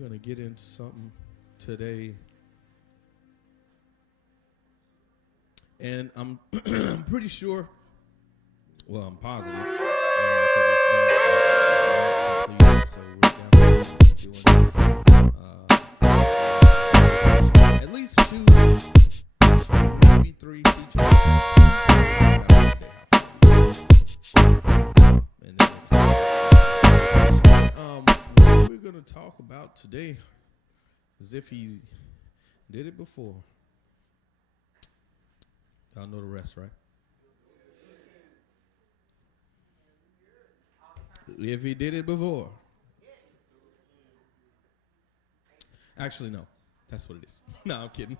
We're going to get into something today. And I'm I'm pretty sure, well, I'm positive, because it's not complete, so we're definitely doing this. At least two, maybe three teachers. What we're going to talk about today is if he did it before. Y'all know the rest, right? If he did it before. Actually, no. That's what it is. No, I'm kidding.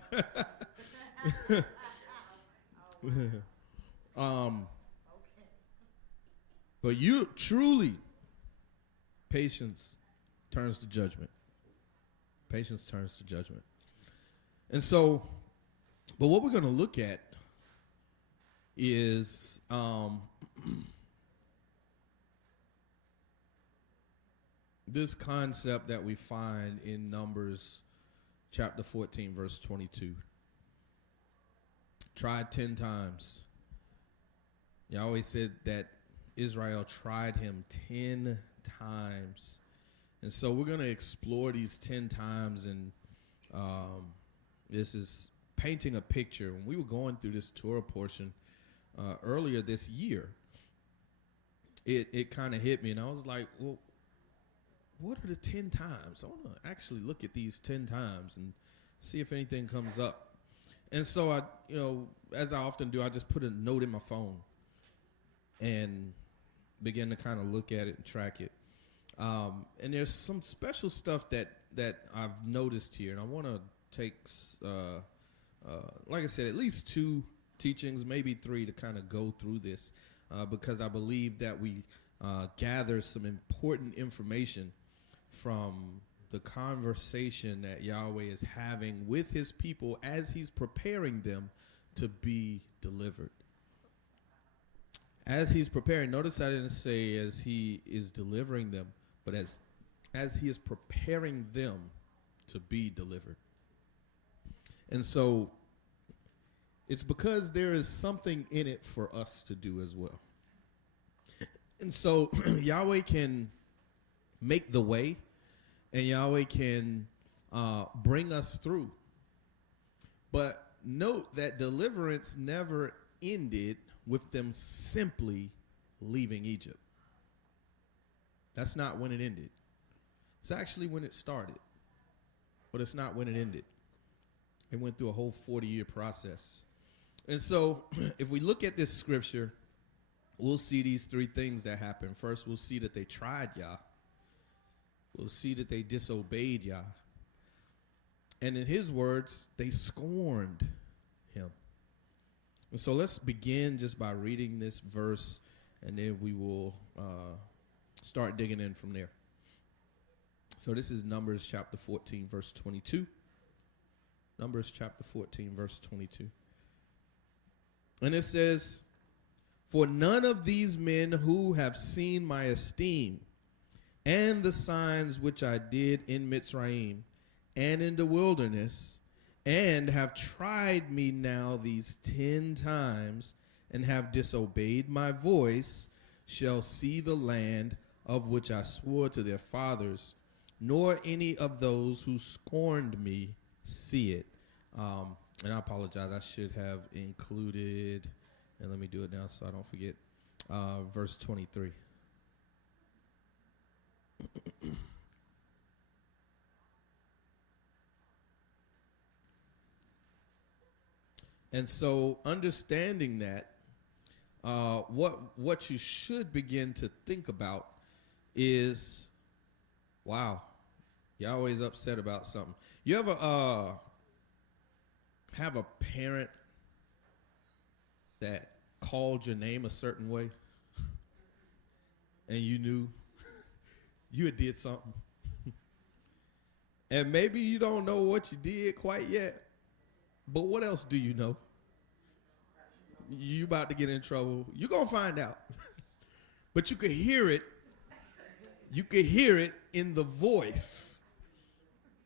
But you truly, patience turns to judgment. Patience turns to judgment. And so, but what we're going to look at is this concept that we find in Numbers chapter 14, verse 22. Tried 10 times. Yahweh said that Israel tried him 10 times. And so we're going to explore these 10 times, and this is painting a picture. When we were going through this Torah portion earlier this year, it kind of hit me, and I was like, well, what are the 10 times? I want to actually look at these 10 times and see if anything comes up. And so I, as I often do, I just put a note in my phone and begin to kind of look at it and track it. And there's some special stuff that I've noticed here, and I want to take, like I said, at least 2 teachings, maybe 3, to kind of go through this, because I believe that we gather some important information from the conversation that Yahweh is having with his people as he's preparing them to be delivered. As he's preparing, notice I didn't say as he is delivering them, but as he is preparing them to be delivered. And so it's because there is something in it for us to do as well. And so Yahweh can make the way, and Yahweh can bring us through. But note that deliverance never ended with them simply leaving Egypt. That's not when it ended. It's actually when it started, but it's not when it ended. It went through a whole 40-year process. And so if we look at this scripture, we'll see these 3 things that happen. First, we'll see that they tried Yah. We'll see that they disobeyed Yah. And in his words, they scorned him. And so let's begin just by reading this verse, and then we will start digging in from there. So this is Numbers chapter 14, verse 22. Numbers chapter 14, verse 22. And it says, "For none of these men who have seen my esteem and the signs which I did in Mitzrayim and in the wilderness, and have tried me now these 10 times, and have disobeyed my voice, shall see the land of which I swore to their fathers, nor any of those who scorned me see it." And I apologize, I should have included, and let me do it now so I don't forget, verse 23. And so understanding that, what you should begin to think about is, wow, Yahweh's upset about something. You ever have a parent that called your name a certain way and you knew you had did something? And maybe you don't know what you did quite yet, but what else do you know? You about to get in trouble. You're going to find out. But you could hear it. You could hear it in the voice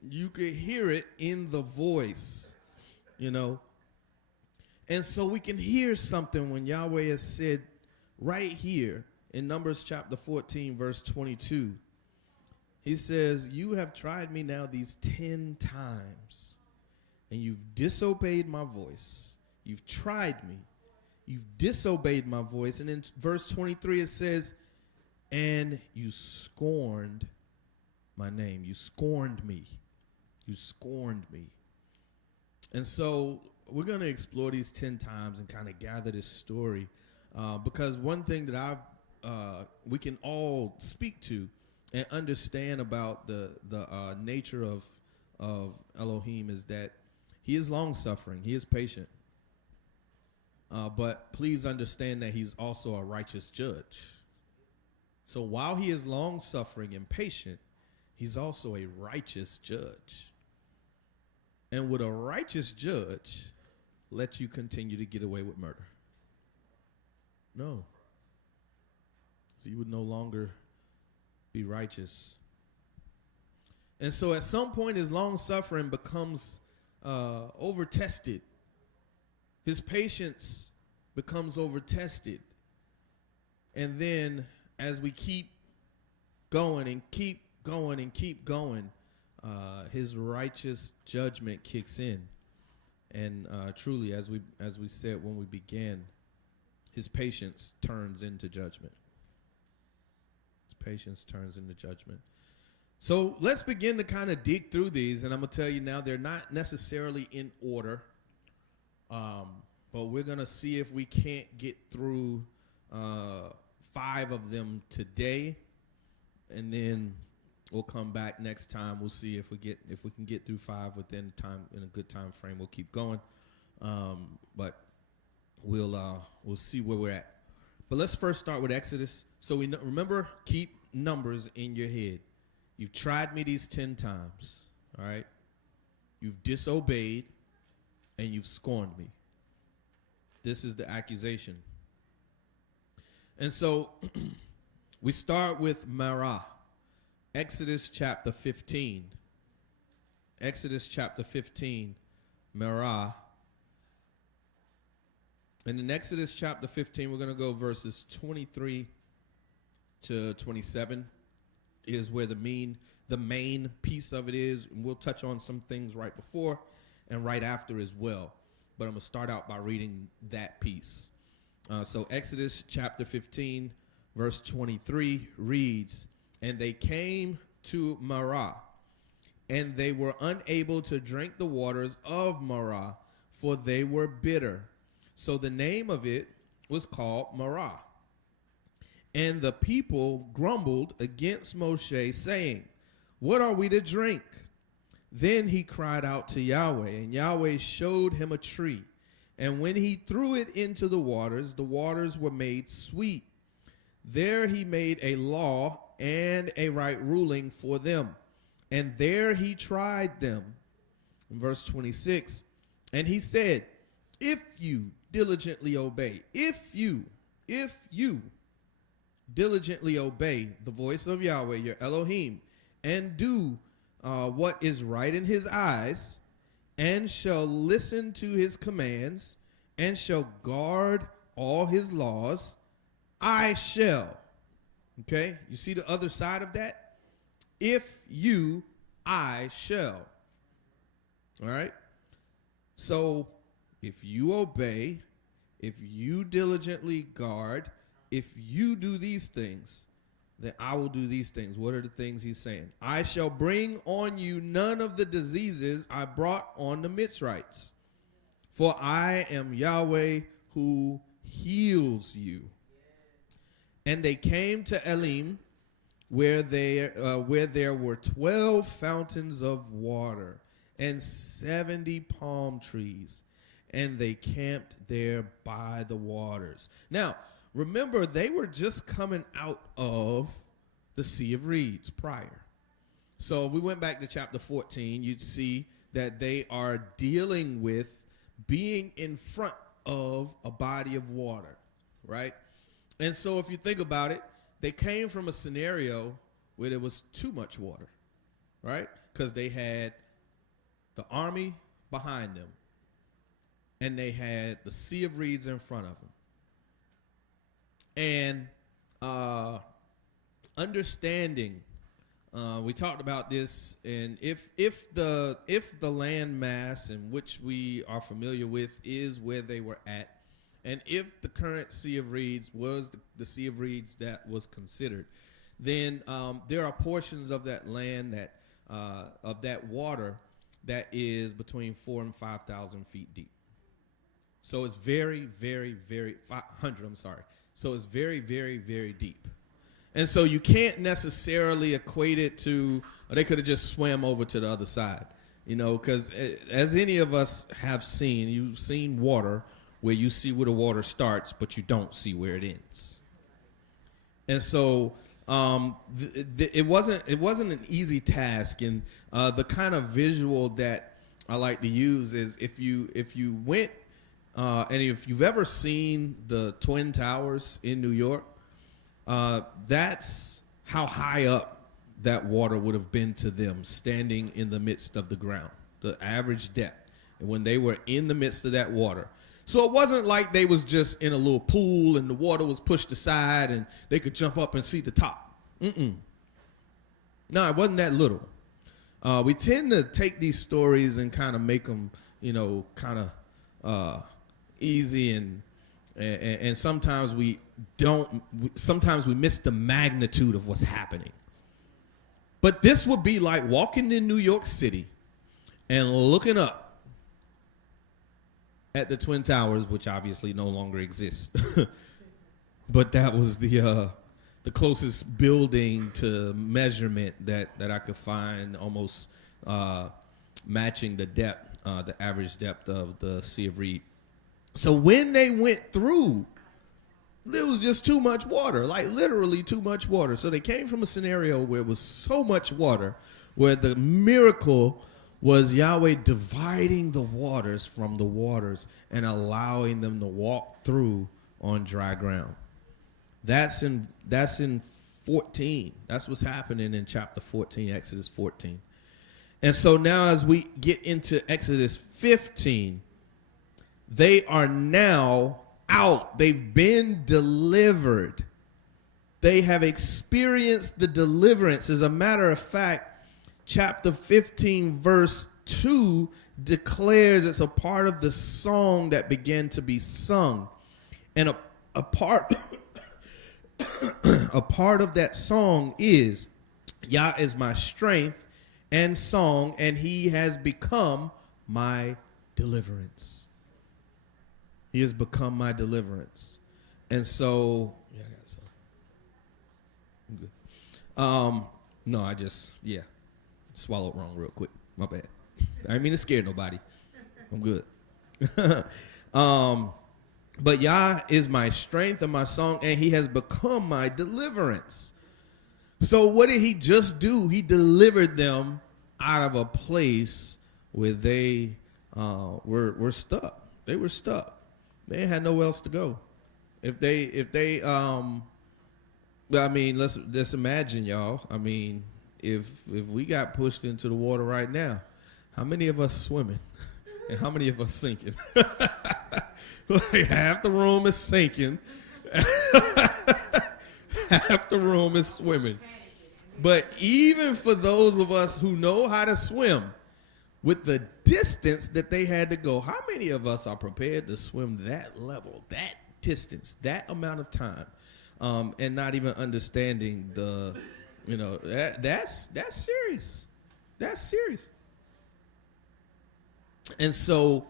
You could hear it in the voice, you know. And so we can hear something when Yahweh has said right here in Numbers chapter 14, verse 22. He says, you have tried me now these 10 times, and you've disobeyed my voice. You've tried me. You've disobeyed my voice. And in verse 23, it says, and you scorned my name. You scorned me. You scorned me. And so we're going to explore these 10 times and kind of gather this story because one thing that we can all speak to and understand about the nature of Elohim is that he is long-suffering. He is patient. But please understand that he's also a righteous judge. So while he is long-suffering and patient, he's also a righteous judge. And would a righteous judge let you continue to get away with murder? No. So you would no longer be righteous. And so at some point his long-suffering becomes over-tested. His patience becomes over-tested. And then as we keep going and keep going and keep going, his righteous judgment kicks in. And truly, as we said when we began, his patience turns into judgment. His patience turns into judgment. So let's begin to kind of dig through these. And I'm going to tell you now, they're not necessarily in order. But we're going to see if we can't get through 5 of them today. And then we'll come back next time. We'll see if we can get through 5 within time, in a good time frame. We'll keep going. But we'll see where we're at. But let's first start with Exodus. So remember, keep numbers in your head. You've tried me these 10 times, all right? You've disobeyed, and you've scorned me. This is the accusation. And so we start with Marah, Exodus chapter 15. Exodus chapter 15, Marah. And in Exodus chapter 15, we're going to go verses 23 to 27 is where the main piece of it is. And we'll touch on some things right before and right after as well. But I'm going to start out by reading that piece. So Exodus chapter 15, verse 23 reads, and they came to Marah, and they were unable to drink the waters of Marah, for they were bitter. So the name of it was called Marah. And the people grumbled against Moshe, saying, what are we to drink? Then he cried out to Yahweh, and Yahweh showed him a tree. And when he threw it into the waters were made sweet. There he made a law and a right ruling for them. And there he tried them. In verse 26, and he said, if you diligently obey, if you diligently obey the voice of Yahweh, your Elohim, and do what is right in his eyes, and shall listen to his commands, and shall guard all his laws, I shall. Okay, you see the other side of that? If you, I shall. All right? So if you obey, if you diligently guard, if you do these things, then I will do these things. What are the things he's saying? I shall bring on you none of the diseases I brought on the Mitzrites, for I am Yahweh who heals you. And they came to Elim, where there were 12 fountains of water and 70 palm trees, and they camped there by the waters. Now, remember, they were just coming out of the Sea of Reeds prior. So if we went back to chapter 14, you'd see that they are dealing with being in front of a body of water, right? And so if you think about it, they came from a scenario where there was too much water, right? because they had the army behind them, and they had the Sea of Reeds in front of them. And understanding, we talked about this, and if the land mass in which we are familiar with is where they were at, and if the current Sea of Reeds was the Sea of Reeds that was considered, then there are portions of that land that of that water that is between 4,000 and 5,000 feet deep. So it's very, very, very 500. I'm sorry. So it's very, very, very deep. And so you can't necessarily equate it to, or they could have just swam over to the other side, you know, because as any of us have seen, you've seen water where you see where the water starts, but you don't see where it ends. And so it wasn't an easy task. And the kind of visual that I like to use is if you went, and if you've ever seen the Twin Towers in New York, that's how high up that water would have been to them, standing in the midst of the ground, the average depth, and when they were in the midst of that water. So it wasn't like they was just in a little pool and the water was pushed aside and they could jump up and see the top. No, it wasn't that little. We tend to take these stories and kind of make them, you know, kind of easy, and sometimes we don't. Sometimes we miss the magnitude of what's happening. But this would be like walking in New York City and looking up at the Twin Towers, which obviously no longer exist. But that was the closest building to measurement that I could find, almost matching the depth, the average depth of the Sea of Reed. So when they went through, there was just too much water, like literally too much water. So they came from a scenario where it was so much water, where the miracle was Yahweh dividing the waters from the waters and allowing them to walk through on dry ground. That's in 14. That's what's happening in chapter 14, Exodus 14. And so now as we get into Exodus 15, they are now out. They've been delivered. They have experienced the deliverance. As a matter of fact, chapter 15, verse 2 declares it's a part of the song that began to be sung. And a part a part of that song is, Yah is my strength and song, and he has become my deliverance. He has become my deliverance. And so, yeah, I got some. I'm good. No, I just, swallowed wrong real quick. My bad. I didn't mean to scare nobody. I'm good. But Yah is my strength and my song, and he has become my deliverance. So what did he just do? He delivered them out of a place where they were stuck. They were stuck. They had nowhere else to go. If they I mean, let's imagine, y'all. I mean, if we got pushed into the water right now, how many of us swimming and how many of us sinking? Like half the room is sinking, half the room is swimming. But even for those of us who know how to swim, with the distance that they had to go, how many of us are prepared to swim that level, that distance, that amount of time, and not even understanding the, you know, that's serious. That's serious. And so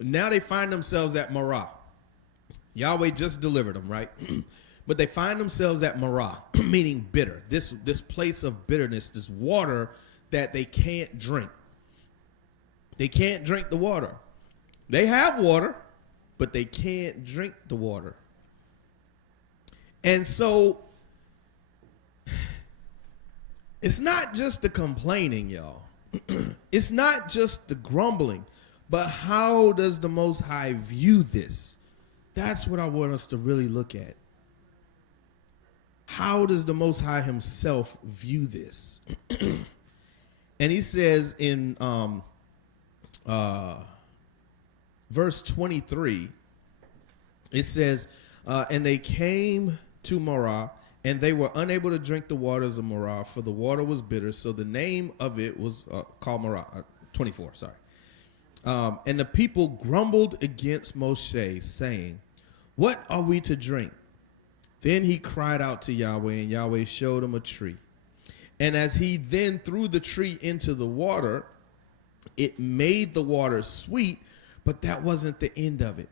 now they find themselves at Marah. Yahweh just delivered them, right? But they find themselves at Marah, meaning bitter. This place of bitterness, this water that they can't drink. They can't drink the water. They have water, but they can't drink the water. And so it's not just the complaining, y'all. It's not just the grumbling, but how does the Most High view this? That's what I want us to really look at. How does the Most High himself view this? And he says in verse 23, it says, and they came to Marah, and they were unable to drink the waters of Marah, for the water was bitter. So the name of it was called Marah. 24, sorry. And the people grumbled against Moshe, saying, what are we to drink? Then he cried out to Yahweh, and Yahweh showed him a tree. And as he then threw the tree into the water, it made the water sweet, but that wasn't the end of it.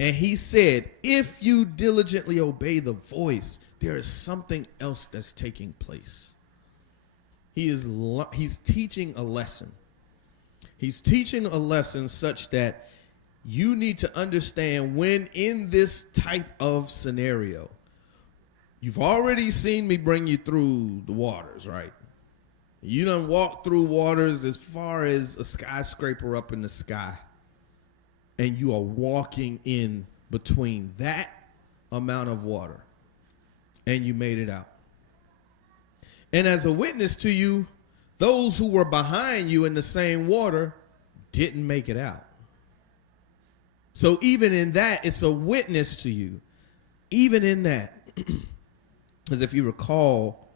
And he said, if you diligently obey the voice, there is something else that's taking place. He's teaching a lesson. He's teaching a lesson such that you need to understand when in this type of scenario, you've already seen me bring you through the waters, right? You done walked through waters as far as a skyscraper up in the sky. And you are walking in between that amount of water. And you made it out. And as a witness to you, those who were behind you in the same water didn't make it out. So even in that, it's a witness to you. Even in that. Because if you recall,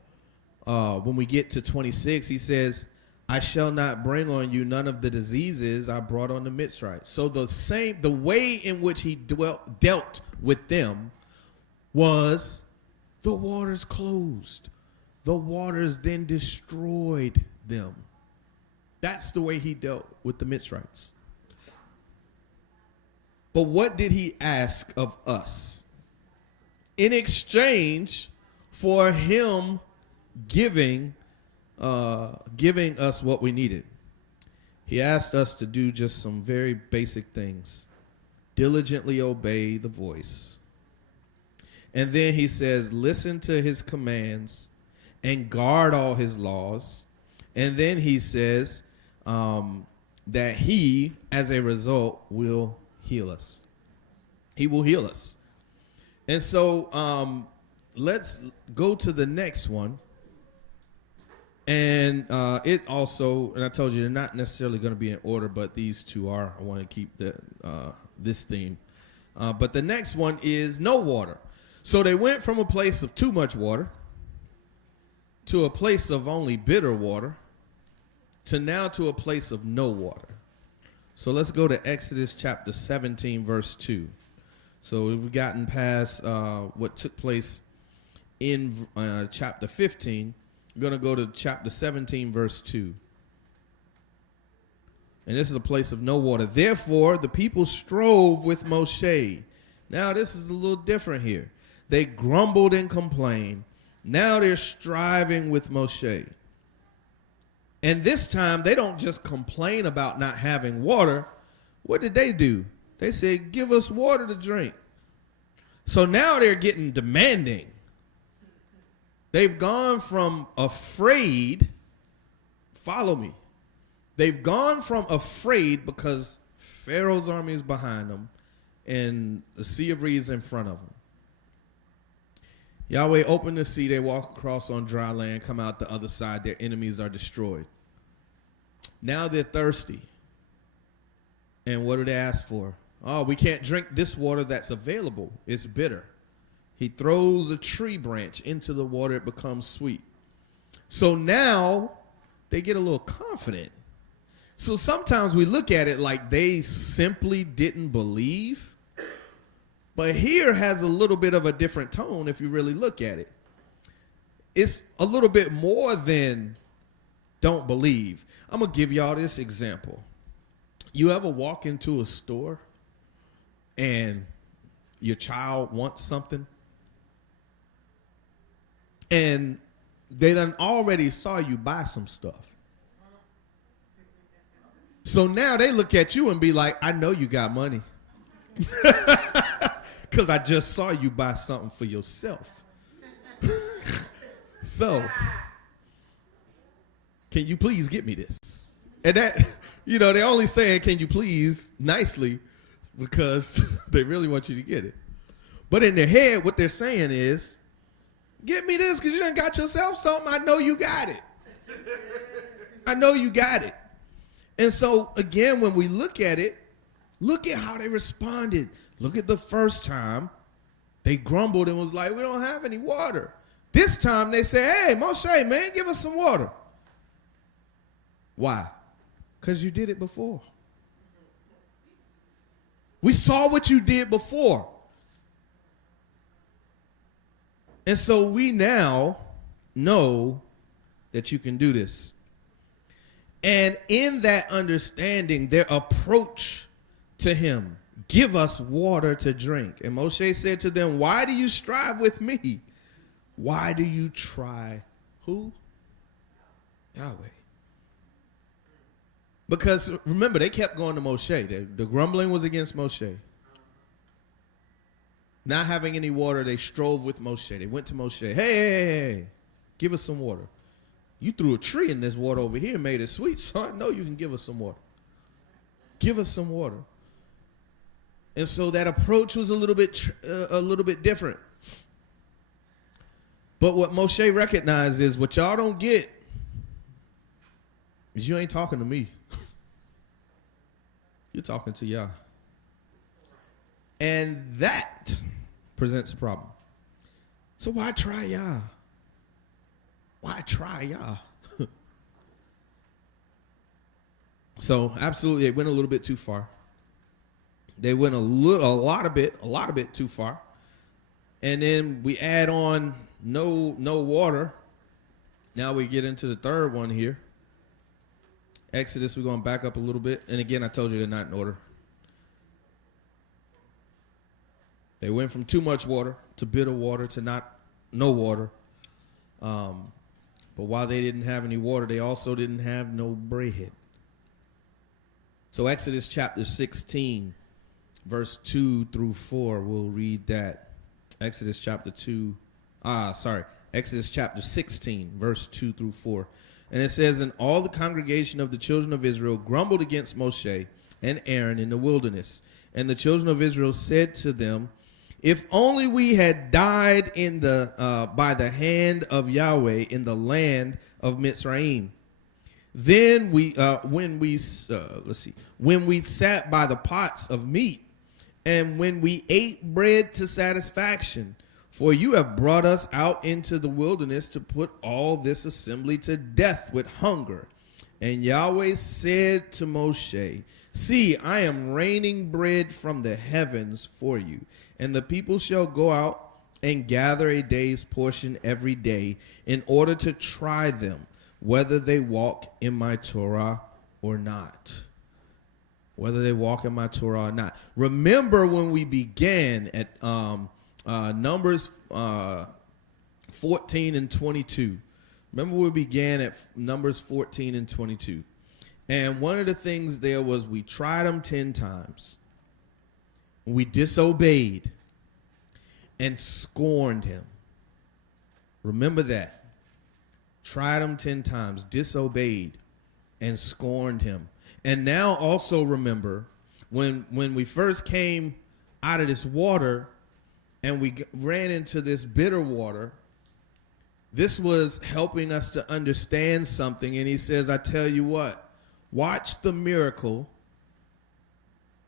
when we get to 26, he says, I shall not bring on you none of the diseases I brought on the Mitzrites. So the way in which he dealt with them was the waters closed. The waters then destroyed them. That's the way he dealt with the Mitzrites. But what did he ask of us? In exchange for him giving us what we needed, he asked us to do just some very basic things. Diligently obey the voice. And then he says, listen to his commands and guard all his laws. And then he says that he, as a result, will heal us. He will heal us. And so let's go to the next one. And it also, and I told you they're not necessarily going to be in order, but these two are. I want to keep this theme. But the next one is no water. So they went from a place of too much water to a place of only bitter water to now to a place of no water. So let's go to Exodus chapter 17, verse 2. So we've gotten past what took place in chapter 15. We're going to go to chapter 17, verse 2. And this is a place of no water. Therefore, the people strove with Moshe. Now, this is a little different here. They grumbled and complained. Now they're striving with Moshe. And this time, they don't just complain about not having water. What did they do? They said, give us water to drink. So now they're getting demanding. They've gone from afraid, follow me. They've gone from afraid because Pharaoh's army is behind them and the Sea of Reeds in front of them. Yahweh opened the sea, they walk across on dry land, come out the other side, their enemies are destroyed. Now they're thirsty. And what do they ask for? Oh, we can't drink this water that's available. It's bitter. He throws a tree branch into the water, it becomes sweet. So now they get a little confident. So sometimes we look at it like they simply didn't believe. But here has a little bit of a different tone if you really look at it. It's a little bit more than don't believe. I'm going to give y'all this example. You ever walk into a store and your child wants something? And they done already saw you buy some stuff. So now they look at you and be like, I know you got money. Because I just saw you buy something for yourself. So, can you please get me this? And that, you know, they're only saying, can you please, nicely, because they really want you to get it. But in their head, what they're saying is, get me this because you done got yourself something. I know you got it. I know you got it. And so, again, when we look at it, look at how they responded. Look at the first time. They grumbled and was like, we don't have any water. This time they say, hey, Moshe, man, give us some water. Why? Because you did it before. We saw what you did before. And so we now know that you can do this. And in that understanding, their approach to him, give us water to drink. And Moshe said to them, why do you strive with me? Why do you try who? Yahweh. Because remember, they kept going to Moshe. The grumbling was against Moshe. Not having any water, they strove with Moshe. They went to Moshe. Hey, give us some water. You threw a tree in this water over here and made it sweet, so I know you can give us some water. Give us some water. And so that approach was a little bit different. But what Moshe recognized is what y'all don't get is you ain't talking to me. You're talking to Yah. And that presents a problem. So why try Yah? Why try Yah? So absolutely, they went a little bit too far. They went a lot of bit too far. And then we add on no water. Now we get into the third one here. Exodus, we're going to back up a little bit. And again, I told you they're not in order. They went from too much water to bitter water to no water. But while they didn't have any water, they also didn't have no bread. So Exodus chapter 16, verse 2 through 4, we'll read that. Exodus chapter 16, verse 2 through 4. And it says, and all the congregation of the children of Israel grumbled against Moshe and Aaron in the wilderness. And the children of Israel said to them, if only we had died by the hand of Yahweh in the land of Mitzrayim. Then when we sat by the pots of meat, and when we ate bread to satisfaction, for you have brought us out into the wilderness to put all this assembly to death with hunger. And Yahweh said to Moshe, see, I am raining bread from the heavens for you, and the people shall go out and gather a day's portion every day in order to try them, whether they walk in my Torah or not. Whether they walk in my Torah or not. Remember when we began at Numbers 14 and 22. Remember we began at Numbers 14 and 22. And one of the things there was we tried them 10 times. We disobeyed and scorned him. Remember that. Tried him 10 times, disobeyed and scorned him. And now also remember when we first came out of this water and we ran into this bitter water, this was helping us to understand something. And he says, I tell you what, watch the miracle.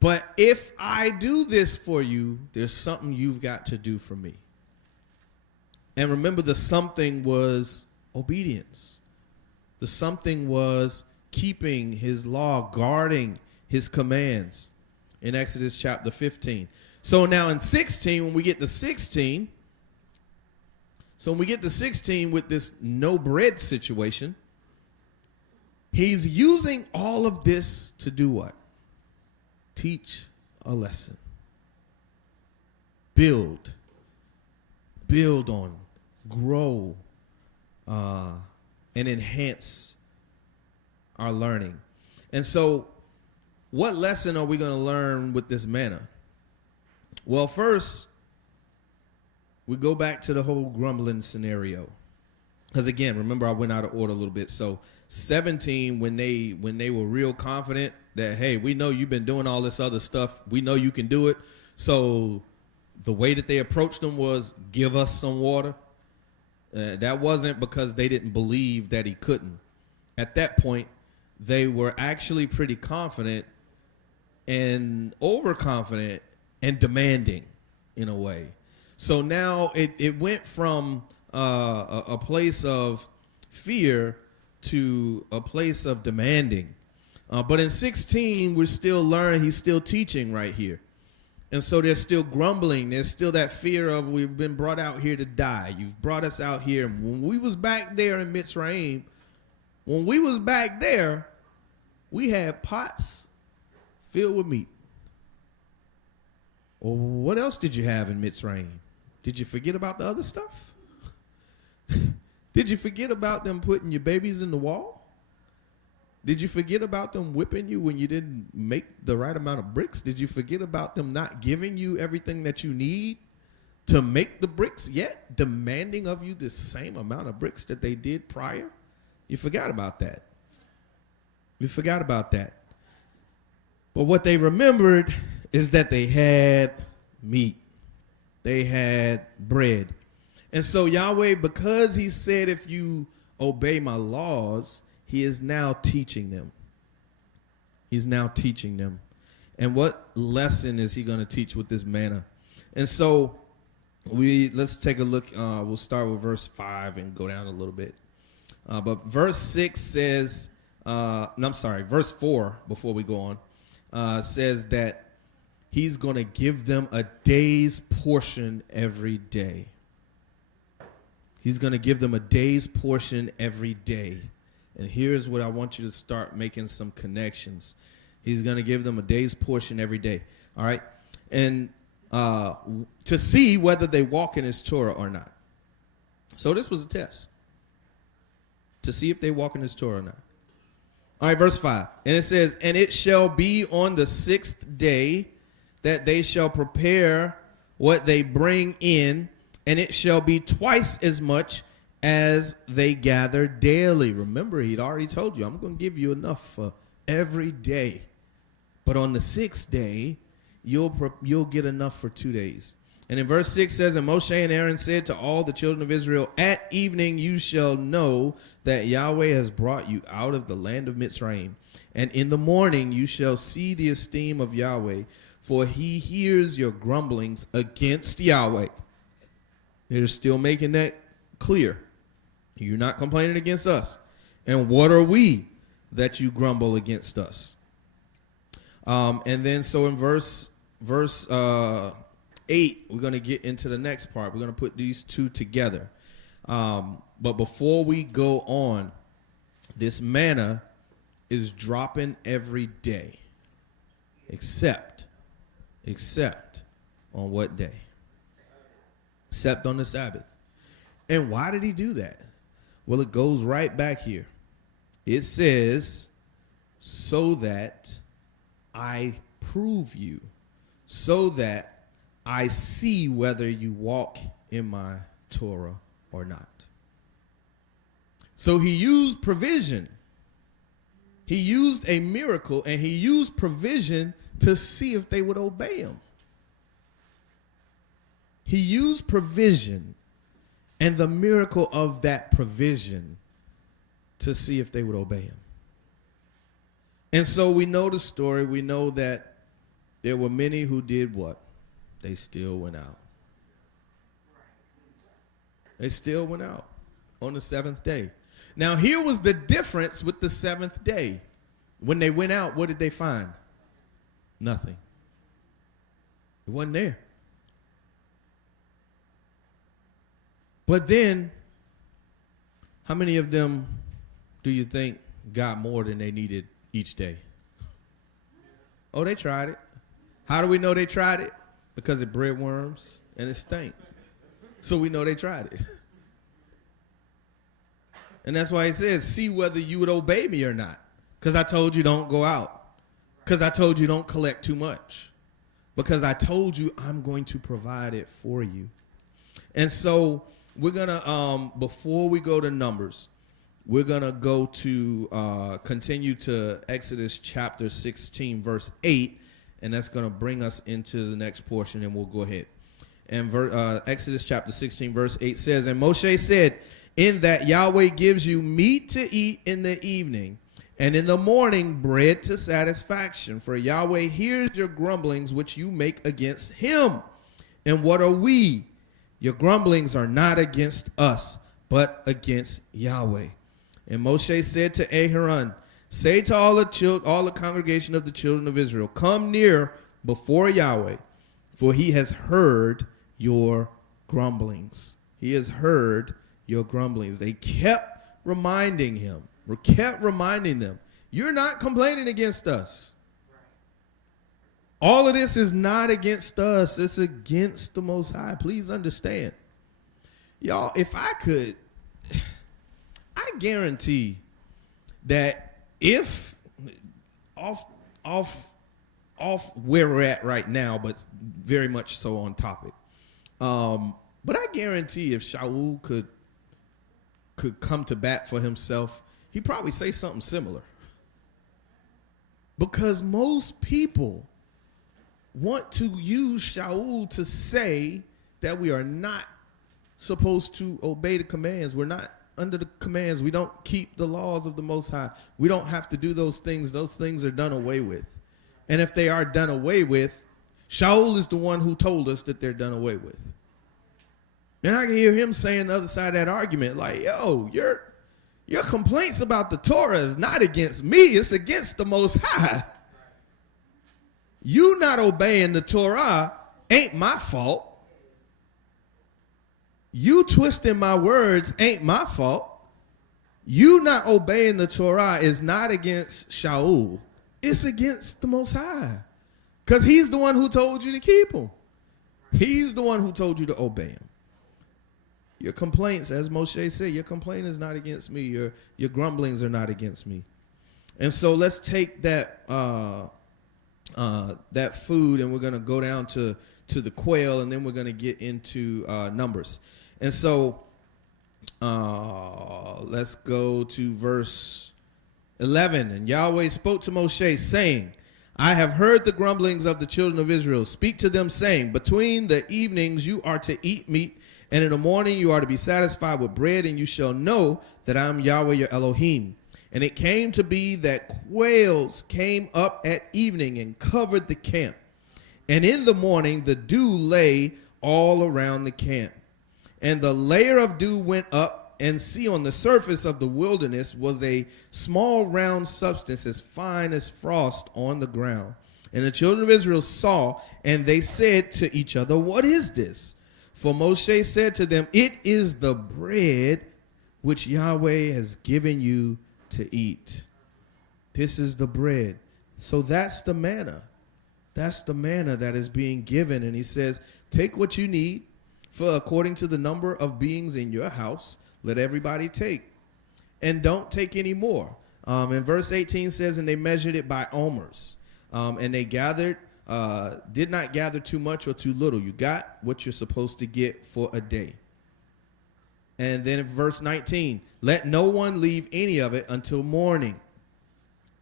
But if I do this for you, there's something you've got to do for me. And remember, the something was obedience. The something was keeping his law, guarding his commands in Exodus chapter 15. So now in 16, when we get to 16, with this no bread situation, he's using all of this to do what? Teach a lesson. Build on, grow, and enhance our learning. And so what lesson are we going to learn with this manna? Well, first, we go back to the whole grumbling scenario. Because again, remember I went out of order a little bit. So 17, when they were real confident that, hey, we know you've been doing all this other stuff. We know you can do it. So the way that they approached him was, give us some water. That wasn't because they didn't believe that he couldn't. at that point, they were actually pretty confident and overconfident and demanding in a way. So now it went from a place of fear to a place of demanding. But in 16, we're still learning. He's still teaching right here. And so there's still grumbling. There's still that fear of we've been brought out here to die. You've brought us out here. When we was back there in Mitzrayim, when we was back there, we had pots filled with meat. Well, what else did you have in Mitzrayim? Did you forget about the other stuff? Did you forget about them putting your babies in the wall? Did you forget about them whipping you when you didn't make the right amount of bricks? Did you forget about them not giving you everything that you need to make the bricks, yet demanding of you the same amount of bricks that they did prior? You forgot about that. You forgot about that. But what they remembered is that they had meat. They had bread. And so Yahweh, because he said, if you obey my laws, he is now teaching them. He's now teaching them. And what lesson is he going to teach with this manna? And so let's take a look. We'll start with verse 5 and go down a little bit. But verse 6 says, verse 4, before we go on, says that he's going to give them a day's portion every day. He's going to give them a day's portion every day. And here's what I want you to start making some connections. He's going to give them a day's portion every day. All right. And to see whether they walk in his Torah or not. So this was a test. To see if they walk in his Torah or not. All right, verse 5. And it says, and it shall be on the 6th day that they shall prepare what they bring in, and it shall be twice as much as they gather daily. Remember, he'd already told you, I'm going to give you enough for every day. But on the 6th day, you'll get enough for 2 days. And in verse 6 says, and Moshe and Aaron said to all the children of Israel, at evening you shall know that Yahweh has brought you out of the land of Mitzrayim. And in the morning you shall see the esteem of Yahweh, for he hears your grumblings against Yahweh. They're still making that clear. You're not complaining against us. And what are we that you grumble against us? And then so in verse 8, we're going to get into the next part. We're going to put these two together. But before we go on, this manna is dropping every day, except on what day? Except on the Sabbath. And why did he do that? Well, it goes right back here. It says, so that I prove you, so that I see whether you walk in my Torah or not. So he used provision. He used a miracle, and he used provision to see if they would obey him. He used provision and the miracle of that provision to see if they would obey him. And so we know the story. We know that there were many who did what? They still went out. They still went out on the 7th day. Now, here was the difference with the 7th day. When they went out, what did they find? Nothing. It wasn't there. But then, how many of them do you think got more than they needed each day? Oh, they tried it. How do we know they tried it? Because it bred worms and it stank. So we know they tried it. And that's why he says, see whether you would obey me or not. Because I told you don't go out. Because I told you don't collect too much. Because I told you I'm going to provide it for you. And so we're going to, before we go to Numbers, we're going to go to, continue to Exodus chapter 16, verse 8. And that's going to bring us into the next portion, and we'll go ahead. And Exodus chapter 16, verse 8 says, and Moshe said, in that Yahweh gives you meat to eat in the evening, and in the morning bread to satisfaction. For Yahweh hears your grumblings which you make against him. And what are we? Your grumblings are not against us, but against Yahweh. And Moshe said to Aaron, say to all the congregation of the children of Israel, come near before Yahweh, for he has heard your grumblings. He has heard your grumblings. They kept reminding him, you're not complaining against us. All of this is not against us. It's against the Most High. Please understand. Y'all, if I could, I guarantee that if off where we're at right now, but very much so on topic. But I guarantee if Shaul could come to bat for himself, he'd probably say something similar. Because most people want to use Shaul to say that we are not supposed to obey the commands. We're not under the commands. We don't keep the laws of the Most High. We don't have to do those things. Those things are done away with. And if they are done away with, Shaul is the one who told us that they're done away with. And I can hear him saying the other side of that argument, like, yo, your complaints about the Torah is not against me. It's against the Most High. You not obeying the Torah ain't my fault. You twisting my words ain't my fault. You not obeying the Torah is not against Shaul. It's against the Most High. Because he's the one who told you to keep him. He's the one who told you to obey him. Your complaints, as Moshe said, your complaint is not against me. Your grumblings are not against me. And so let's take that food, and we're going to go down to the quail, and then we're going to get into Numbers. And so let's go to verse 11. And Yahweh spoke to Moshe, saying, I have heard the grumblings of the children of Israel. Speak to them, saying, between the evenings you are to eat meat, and in the morning you are to be satisfied with bread, and you shall know that I am Yahweh your Elohim. And it came to be that quails came up at evening and covered the camp. And in the morning the dew lay all around the camp. And the layer of dew went up, and see, on the surface of the wilderness was a small round substance as fine as frost on the ground. And the children of Israel saw, and they said to each other, what is this? For Moshe said to them, it is the bread which Yahweh has given you to eat. This is the bread. So that's the manna. That's the manna that is being given. And he says, take what you need, for according to the number of beings in your house, let everybody take. And don't take any more. And verse 18 says, and they measured it by omers. And they gathered, did not gather too much or too little. You got what you're supposed to get for a day. And then in verse 19, let no one leave any of it until morning.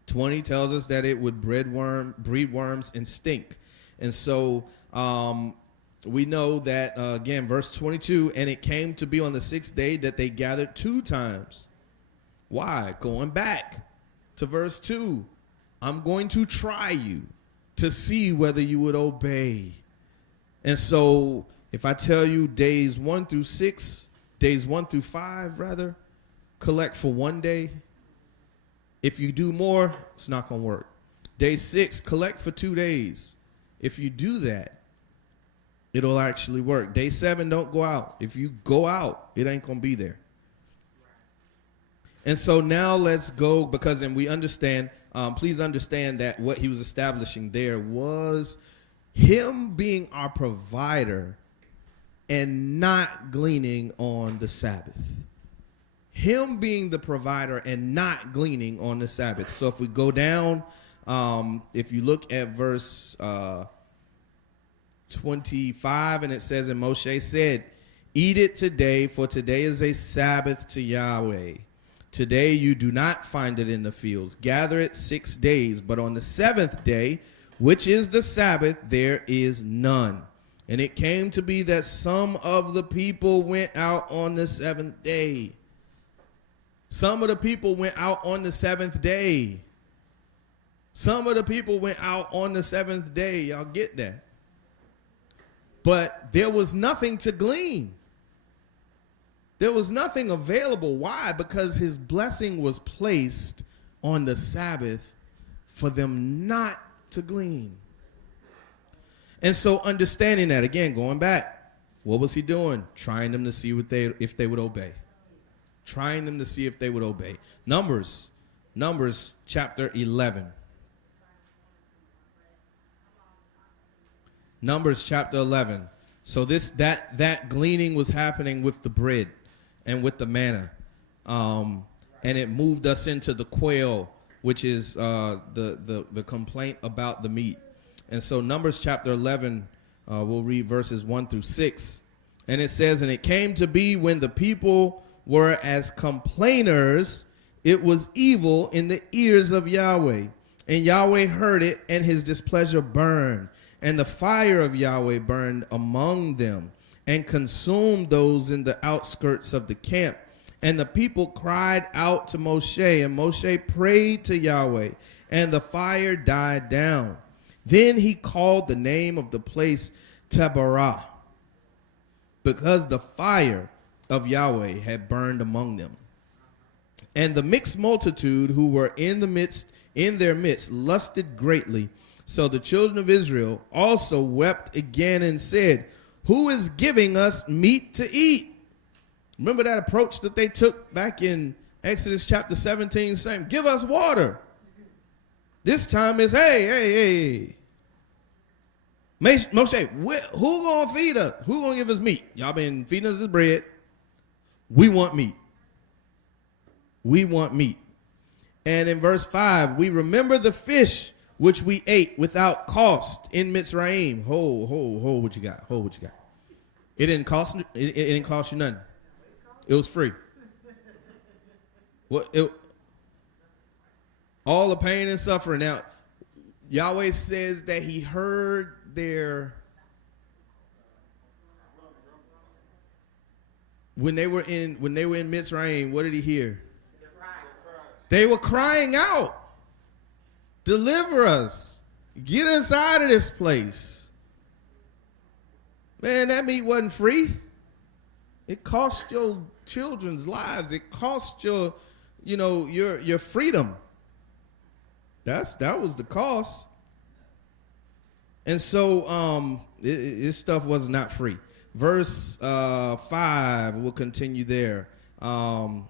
20 tells us that it would breed worms and stink. And so we know that, again, verse 22, and it came to be on the 6th day that they gathered 2 times. Why? Going back to verse 2. I'm going to try you to see whether you would obey. And so if I tell you days 1 through 5, rather, collect for 1 day. If you do more, it's not going to work. Day 6, collect for 2 days. If you do that, it'll actually work. Day 7, don't go out. If you go out, it ain't going to be there. And so now let's go, because, and we understand, please understand that what he was establishing there was him being our provider and not gleaning on the Sabbath. Him being the provider and not gleaning on the Sabbath. So if we go down, if you look at verse 25, and it says, and Moshe said, eat it today, for today is a Sabbath to Yahweh. Today you do not find it in the fields. Gather it 6 days, but on the 7th day, which is the Sabbath, there is none. And it came to be that some of the people went out on the 7th day. Some of the people went out on the seventh day. Some of the people went out on the seventh day. Y'all get that? But there was nothing to glean. There was nothing available. Why? Because his blessing was placed on the Sabbath for them not to glean. And so understanding that, again, going back, what was he doing? Trying them to see if they would obey. Trying them to see if they would obey. Numbers chapter 11. Numbers chapter 11. So that gleaning was happening with the bread and with the manna. And it moved us into the quail, which is the complaint about the meat. And so Numbers chapter 11, we'll read verses 1 through 6. And it says, and it came to be when the people were as complainers, it was evil in the ears of Yahweh. And Yahweh heard it, and his displeasure burned. And the fire of Yahweh burned among them and consumed those in the outskirts of the camp. And the people cried out to Moshe, and Moshe prayed to Yahweh, and the fire died down. Then he called the name of the place Taberah, because the fire of Yahweh had burned among them. And the mixed multitude who were in their midst lusted greatly. So the children of Israel also wept again and said, who is giving us meat to eat? Remember that approach that they took back in Exodus chapter 17, saying, give us water. This time is, hey. Moshe, who gonna feed us? Who gonna give us meat? Y'all been feeding us this bread. We want meat. We want meat. And in verse 5, we remember the fish which we ate without cost in Mitzrayim. Hold what you got. Hold what you got. It didn't cost you nothing. It was free. All the pain and suffering. Now, Yahweh says that he heard their, when they were in Mitzrayim, what did he hear? They were crying out. Deliver us. Get us out of this place. Man, that meat wasn't free. It cost your children's lives. It cost your freedom. That was the cost. And so this stuff was not free. Verse 5, we'll continue there. For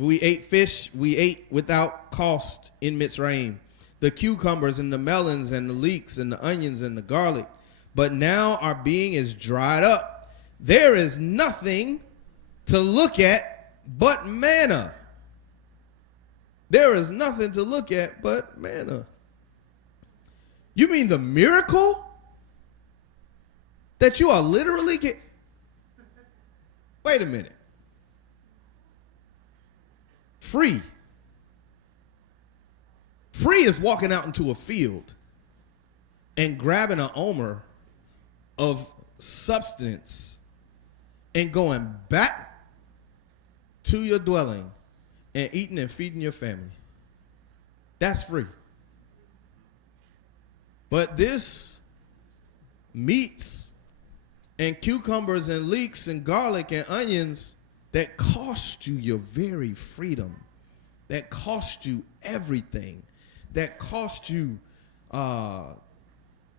we ate fish, we ate without cost in Mitzrayim. The cucumbers and the melons and the leeks and the onions and the garlic. But now our being is dried up. There is nothing to look at but manna. There is nothing to look at but manna. You mean the miracle that you are literally Wait a minute. Free. Free is walking out into a field and grabbing an omer of substance and going back to your dwelling and eating and feeding your family. That's free. But this meats and cucumbers and leeks and garlic and onions that cost you your very freedom, that cost you everything, that cost you, one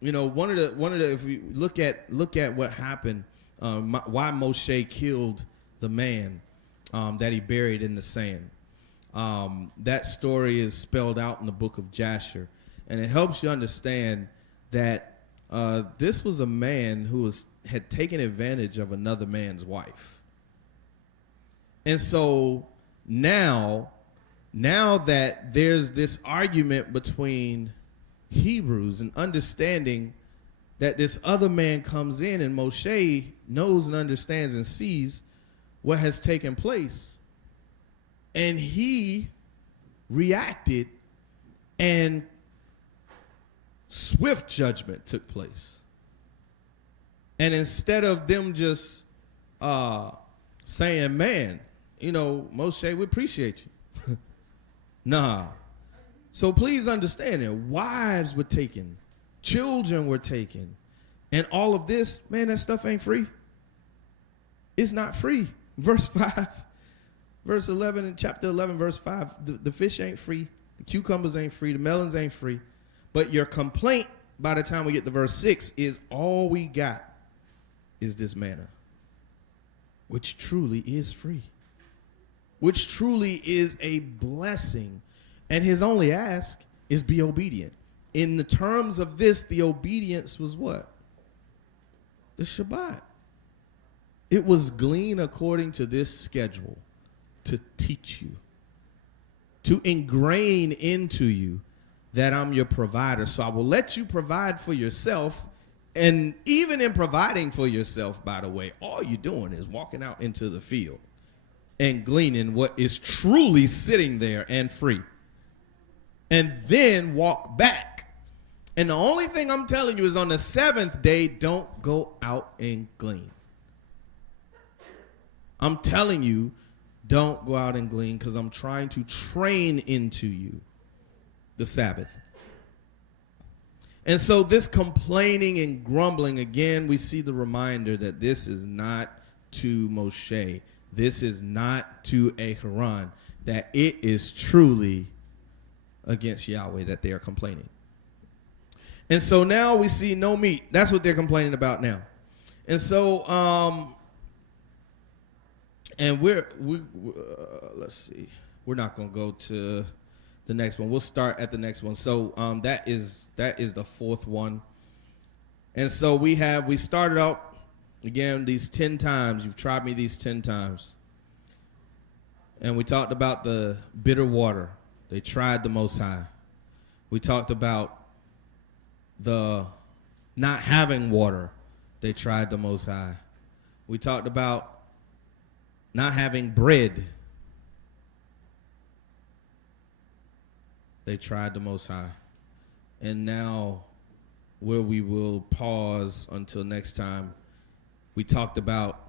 of the if we look at what happened, why Moshe killed the man that he buried in the sand. That story is spelled out in the book of Jasher, and it helps you understand that this was a man who had taken advantage of another man's wife. And so now that there's this argument between Hebrews and understanding that this other man comes in, and Moshe knows and understands and sees what has taken place, and he reacted, and swift judgment took place. And instead of them just saying, man, Moshe, we appreciate you. Nah. So please understand that wives were taken, children were taken, and all of this, man, that stuff ain't free. It's not free. Verse 5, verse 11 in chapter 11, verse 5, the fish ain't free, the cucumbers ain't free, the melons ain't free. But your complaint by the time we get to verse 6 is all we got is this manna, which truly is free, which truly is a blessing. And his only ask is be obedient. In the terms of this, the obedience was what? The Shabbat. It was gleaned according to this schedule to teach you, to ingrain into you that I'm your provider. So I will let you provide for yourself. And even in providing for yourself, by the way, all you're doing is walking out into the field and gleaning what is truly sitting there and free. And then walk back. And the only thing I'm telling you is on the seventh day, don't go out and glean. I'm telling you, don't go out and glean because I'm trying to train into you the Sabbath. And so this complaining and grumbling, again, we see the reminder that this is not to Moshe. This is not to Aaron, that it is truly against Yahweh that they are complaining. And so now we see no meat. That's what they're complaining about now. And so, and let's see. We're not going to go to the next one. We'll start at the next one. So that is the fourth one. And so we started out, again, these 10 times. You've tried me these 10 times. And we talked about the bitter water. They tried the Most High. We talked about the not having water. They tried the Most High. We talked about not having bread. They tried the Most High. And now, where we will pause until next time, we talked about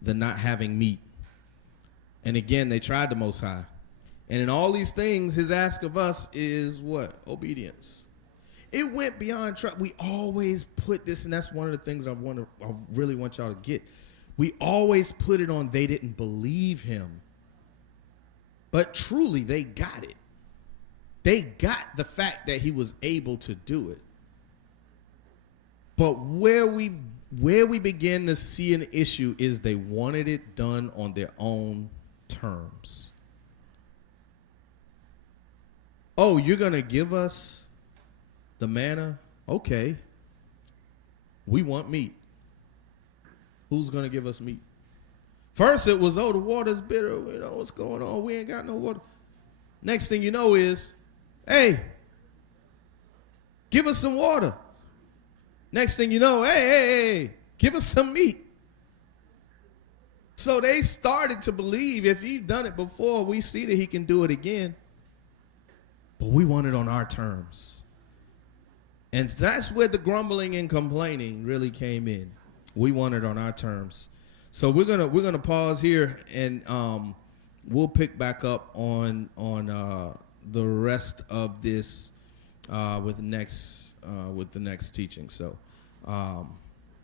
the not having meat. And again, they tried the Most High. And in all these things, his ask of us is what? Obedience. It went beyond trust. We always put this, and that's one of the things I really want y'all to get. We always put it on they didn't believe him. But truly, they got it. They got the fact that he was able to do it. But where we begin to see an issue is they wanted it done on their own terms. Oh, you're going to give us the manna? Okay. We want meat. Who's going to give us meat? First it was, the water's bitter. You know, what's going on? We ain't got no water. Next thing you know is, hey, give us some water. Next thing you know, hey, give us some meat. So they started to believe if he's done it before, we see that he can do it again. But we want it on our terms. And that's where the grumbling and complaining really came in. We want it on our terms. So we're gonna pause here, and we'll pick back up on the rest of this with the next teaching. So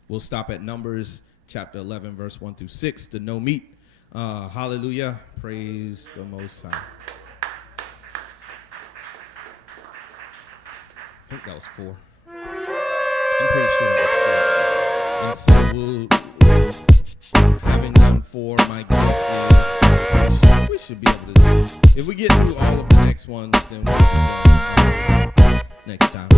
we'll stop at Numbers chapter 11, verse 1 through 6. The no meat. Hallelujah. Praise the Most High. I think that was 4. I'm pretty sure that was 4. And so having done 4, my guess is we should be able to do it. If we get through all of the next ones, then we'll do it next time.